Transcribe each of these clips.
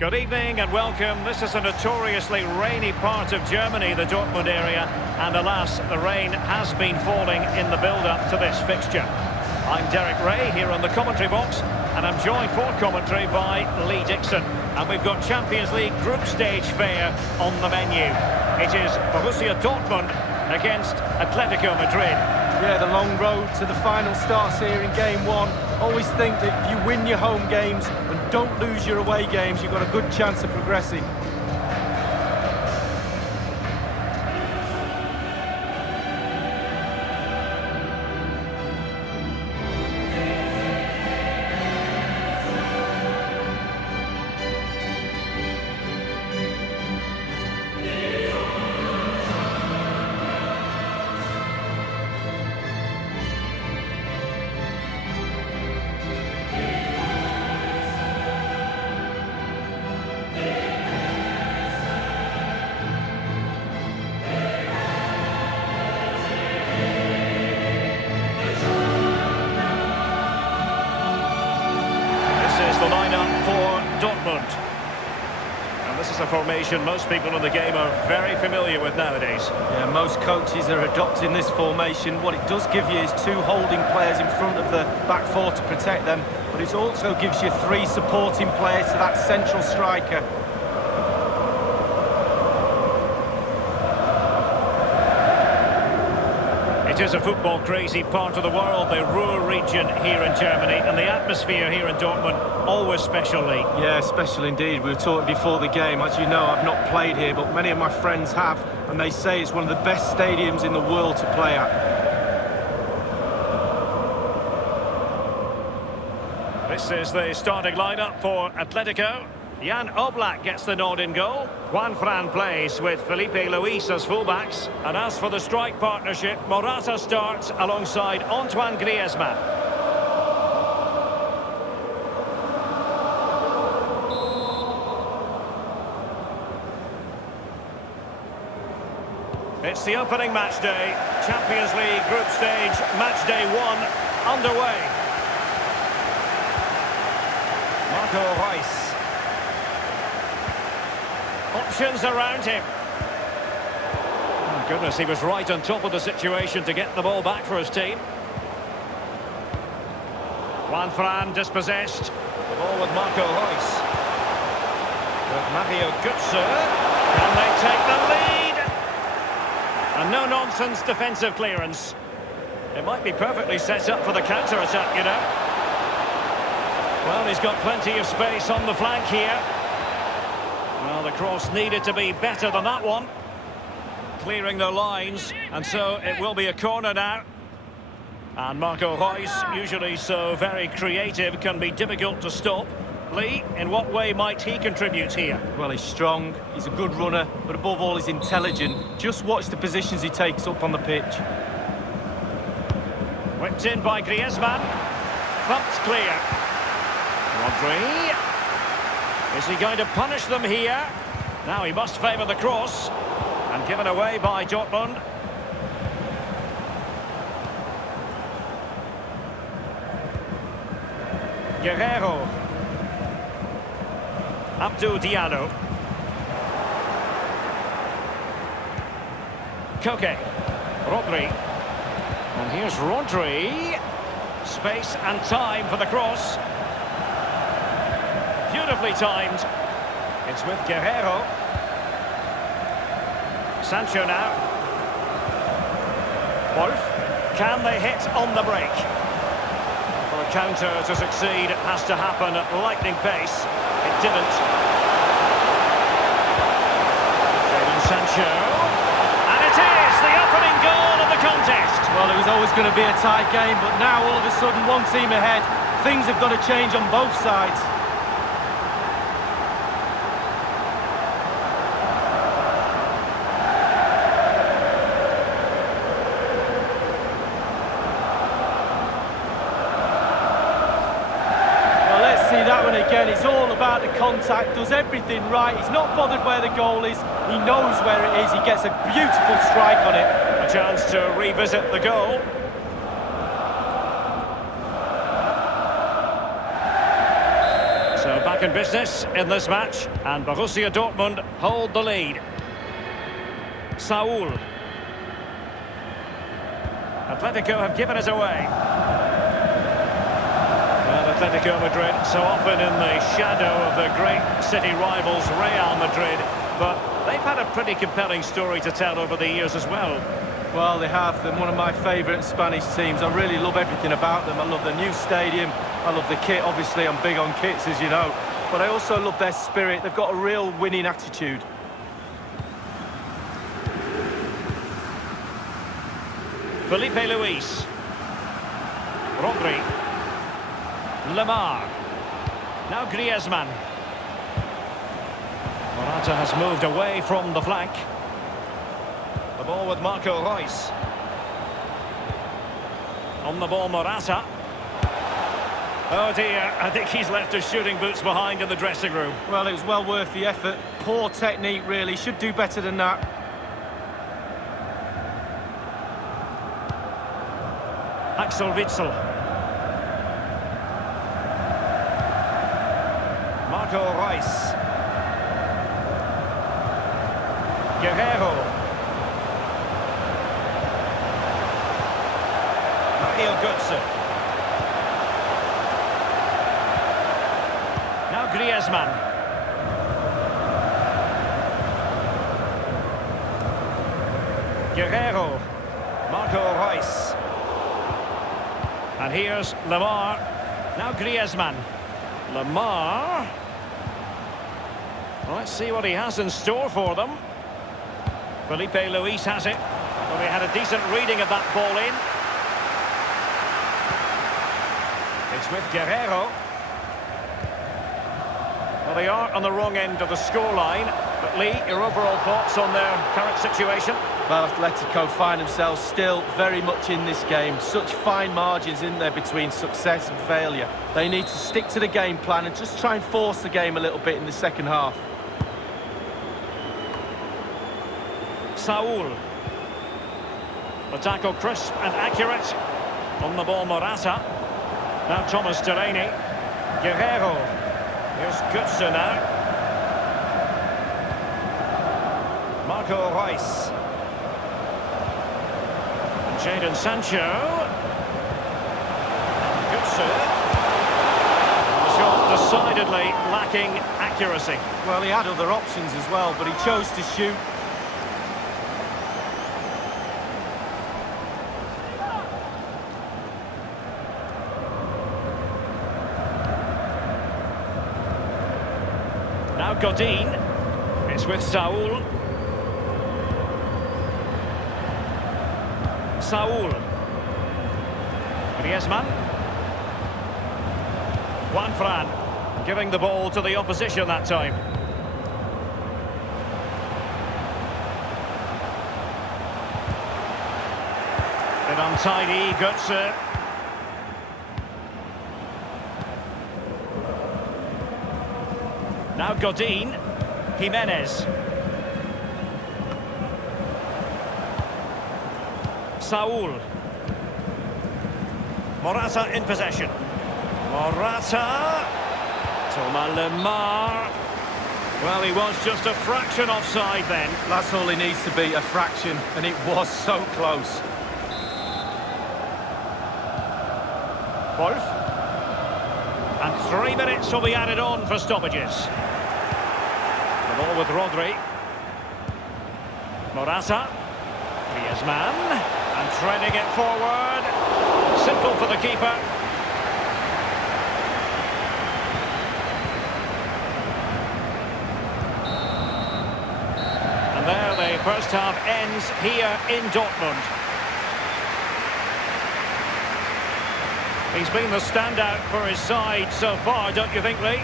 Good evening and welcome. This is a notoriously rainy part of Germany, the Dortmund area, and alas, the rain has been falling in the build-up to this fixture. I'm Derek Ray here on the commentary box, and I'm joined for commentary by Lee Dixon. And we've got Champions League group stage fare on the menu. It is Borussia Dortmund against Atletico Madrid. Yeah, the long road to the final starts here in game one. Always think that if you win your home games and don't lose your away games, you've got a good chance of progressing. The lineup for Dortmund. And this is a formation most people in the game are very familiar with nowadays. Yeah, most coaches are adopting this formation. What it does give you is two holding players in front of the back four to protect them, but it also gives you three supporting players to that central striker. It is a football-crazy part of the world, the Ruhr region here in Germany, and the atmosphere here in Dortmund, always special, Lee. Yeah, special indeed. We were talking before the game. As you know, I've not played here, but many of my friends have, and they say it's one of the best stadiums in the world to play at. This is the starting lineup for Atletico. Jan Oblak gets the nod in goal. Juan Fran plays with Felipe Luis as fullbacks. And as for the strike partnership, Morata starts alongside Antoine Griezmann. It's the opening match day. Champions League group stage, match day 1 underway. Marco Reus. Options around him. Oh, goodness, he was right on top of the situation to get the ball back for his team. Juan Fran dispossessed. The ball with Marco Reus. With Mario Götze. Can they take the lead? And no-nonsense defensive clearance. It might be perfectly set up for the counter-attack, you know. Well, he's got plenty of space on the flank here. Well, the cross needed to be better than that one. Clearing the lines, and so it will be a corner now. And Marco Reus, usually so very creative, can be difficult to stop. Lee, in what way might he contribute here? Well, he's strong, he's a good runner, but above all, he's intelligent. Just watch the positions he takes up on the pitch. Whipped in by Griezmann. Thumped clear. Rodri. Is he going to punish them here? Now he must favour the cross. And given away by Dortmund. Guerrero. Abdou Diallo. Koke. Rodri. And here's Rodri. Space and time for the cross. Beautifully timed. It's with Guerrero. Sancho now. Wolf. Can they hit on the break? For a counter to succeed, it has to happen at lightning pace. It didn't. Jadon Sancho. And it is the opening goal of the contest. Well, it was always going to be a tight game, but now all of a sudden one team ahead. Things have got to change on both sides. That one again, it's all about the contact, does everything right, he's not bothered where the goal is, he knows where it is, he gets a beautiful strike on it. A chance to revisit the goal. So back back in business in this match, and Borussia Dortmund hold the lead. Saul. Atletico have given us away. Well, Atletico Madrid so often in the shadow of the great city rivals Real Madrid, but they've had a pretty compelling story to tell over the years as well. Well, they have. They're one of my favourite Spanish teams. I really love everything about them. I love the new stadium. I love the kit. Obviously, I'm big on kits, as you know. But I also love their spirit. They've got a real winning attitude. Felipe Luis. Rodri. Lemar. Now Griezmann. Morata has moved away from the flank. The ball with Marco Reus. On the ball, Morata. Oh dear, I think he's left his shooting boots behind in the dressing room. Well, it was well worth the effort. Poor technique, really. Should do better than that. Axel Witsel. Marco Reus. Guerrero. Mario Götze. Now Griezmann. Guerrero. Marco Reus. And here's Lemar. Now Griezmann. Lemar. Well, let's see what he has in store for them. Felipe Luis has it. Well, he had a decent reading of that ball in. It's with Guerrero. Well, they are on the wrong end of the scoreline. But Lee, your overall thoughts on their current situation? Well, Atletico find themselves still very much in this game. Such fine margins in there between success and failure. They need to stick to the game plan and just try and force the game a little bit in the second half. Saul. The tackle crisp and accurate. On the ball, Morata. Now Thomas Delaney. Guerrero. Here's Götze now. Marco Reus. Jadon Sancho. Götze. The shot decidedly lacking accuracy. Well, he had other options as well, but he chose to shoot. Now Godin. It's with Saul. Saul. Griezmann. Juan Fran giving the ball to the opposition that time. Bit untidy, Götze. Now Godin. Jimenez. Saul. Morata in possession. Morata. Thomas Lemar. Well, he was just a fraction offside then. That's all he needs to be, a fraction, and it was so close. Wolf. And 3 minutes will be added on for stoppages. The ball with Rodri. Morata. Griezmann. And threading it forward. Simple for the keeper. And there the first half ends here in Dortmund. He's been the standout for his side so far, don't you think, Lee?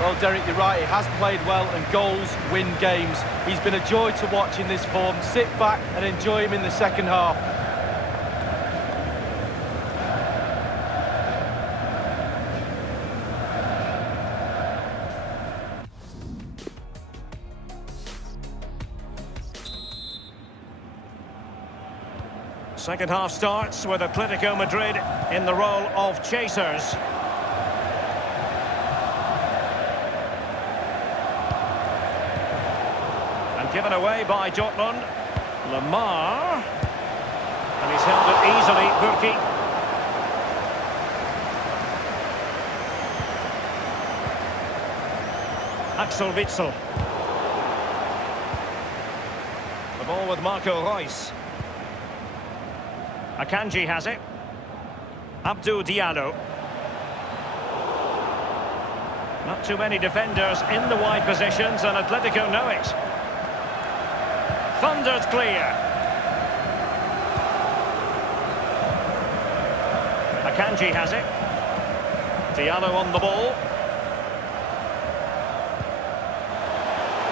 Well, Derek, you're right. He has played well, and goals win games. He's been a joy to watch in this form. Sit back and enjoy him in the second half. Second half starts with Atletico Madrid in the role of chasers. Given away by Dortmund. Lamar. And he's held it easily, Burki. Axel Witsel. The ball with Marco Reus. Akanji has it. Abdou Diallo. Not too many defenders in the wide positions, and Atletico know it. Thundered clear. Akanji has it. Diallo on the ball.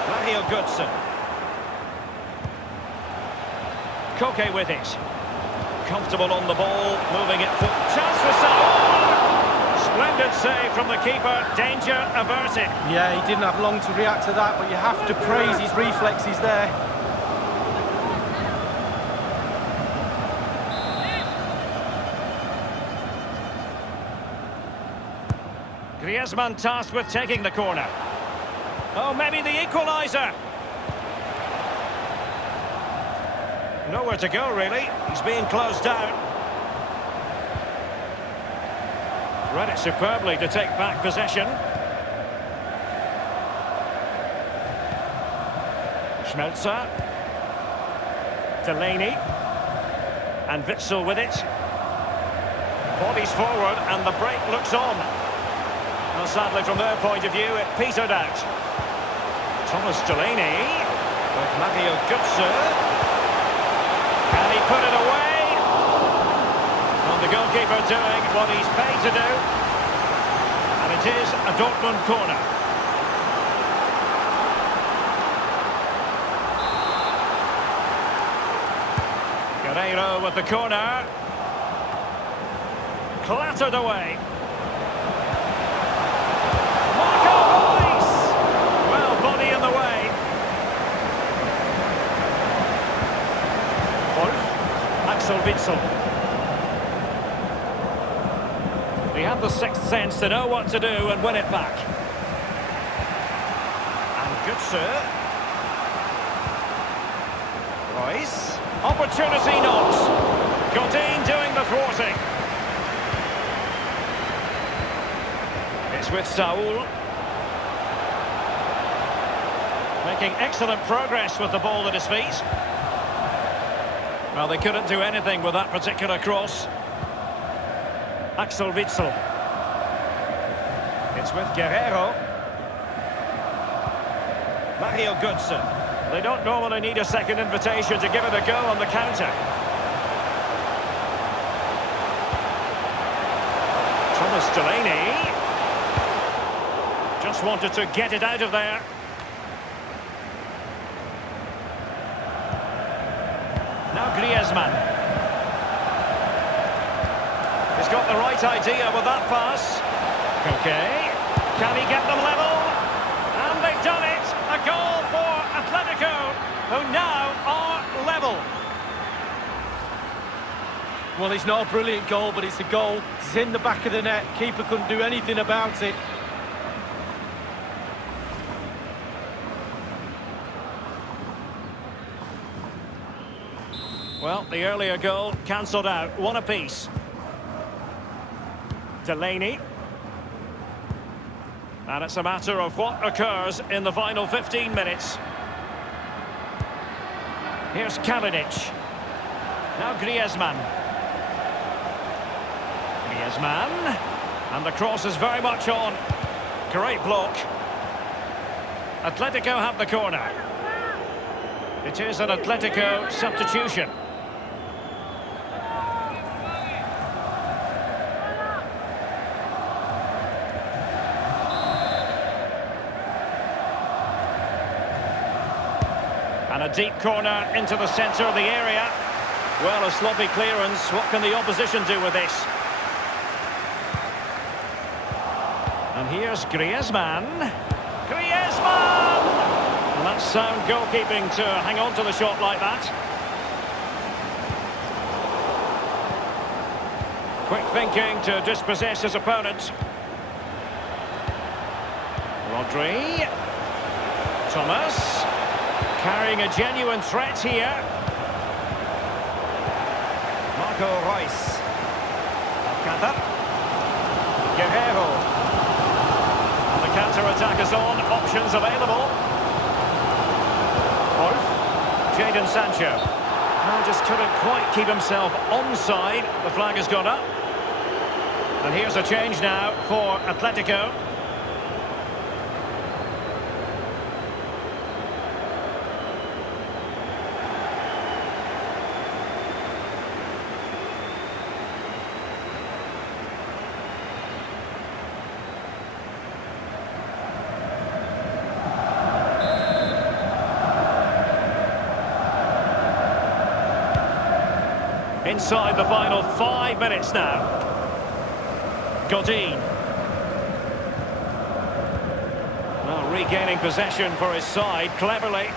Mario Götze. Koke with it. Comfortable on the ball, moving it forward. Chance for Saul! Splendid save from the keeper, danger averted. Yeah, he didn't have long to react to that, but you have to praise his reflexes there. Griezmann tasked with taking the corner. Oh, maybe the equaliser. Nowhere to go, really. He's being closed down. Read it superbly to take back possession. Schmelzer. Delaney. And Witsel with it. Bodies forward and the break looks on. Well, sadly, from their point of view, it petered out. Thomas Delaney with Mario Götze. Can he put it away? And the goalkeeper doing what he's paid to do. And it is a Dortmund corner. Guerreiro with the corner. Clattered away. Axel Witsel. He had the sixth sense to know what to do and win it back. And Götze. Reus. Opportunity not. Godin doing the thwarting. It's with Saul. Making excellent progress with the ball at his feet. Well, they couldn't do anything with that particular cross. Axel Witsel. It's with Guerreiro. Mario Götze. They don't normally need a second invitation to give it a go on the counter. Thomas Delaney. Just wanted to get it out of there. Now Griezmann. He's got the right idea with that pass. Okay. Can he get them level? And they've done it. A goal for Atletico, who now are level. Well, it's not a brilliant goal, but it's a goal. It's in the back of the net. Keeper couldn't do anything about it. Well, the earlier goal cancelled out. One apiece. Delaney. And it's a matter of what occurs in the final 15 minutes. Here's Kalinic. Now Griezmann. Griezmann. And the cross is very much on. Great block. Atletico have the corner. It is an Atletico substitution. And a deep corner into the centre of the area. Well, a sloppy clearance. What can the opposition do with this? And here's Griezmann. Griezmann! And that's sound goalkeeping to hang on to the shot like that. Quick thinking to dispossess his opponent. Rodri. Thomas. Carrying a genuine threat here. Marco Reus. Alcantara. Guerrero. And the counter-attack is on. Options available. Wolf. Jadon Sancho. Oh, just couldn't quite keep himself onside. The flag has gone up. And here's a change now for Atletico. Inside the final 5 minutes now. Godin. Well, regaining possession for his side cleverly.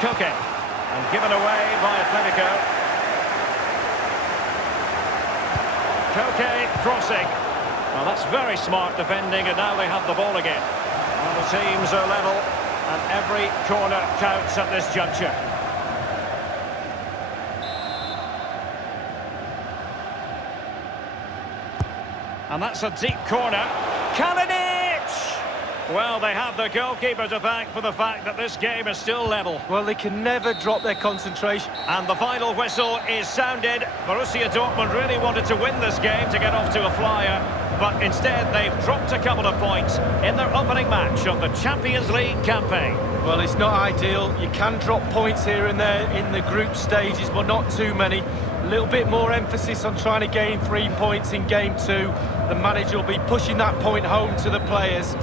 Koke. And given away by Atletico. Koke crossing. Well, that's very smart defending, and now they have the ball again. Well, the teams are level, and every corner counts at this juncture. And that's a deep corner. Kalinic! Well, they have the goalkeeper to thank for the fact that this game is still level. Well, they can never drop their concentration. And the final whistle is sounded. Borussia Dortmund really wanted to win this game to get off to a flyer, but instead they've dropped a couple of points in their opening match of the Champions League campaign. Well, it's not ideal. You can drop points here and there in the group stages, but not too many. A little bit more emphasis on trying to gain 3 points in game 2. The manager will be pushing that point home to the players.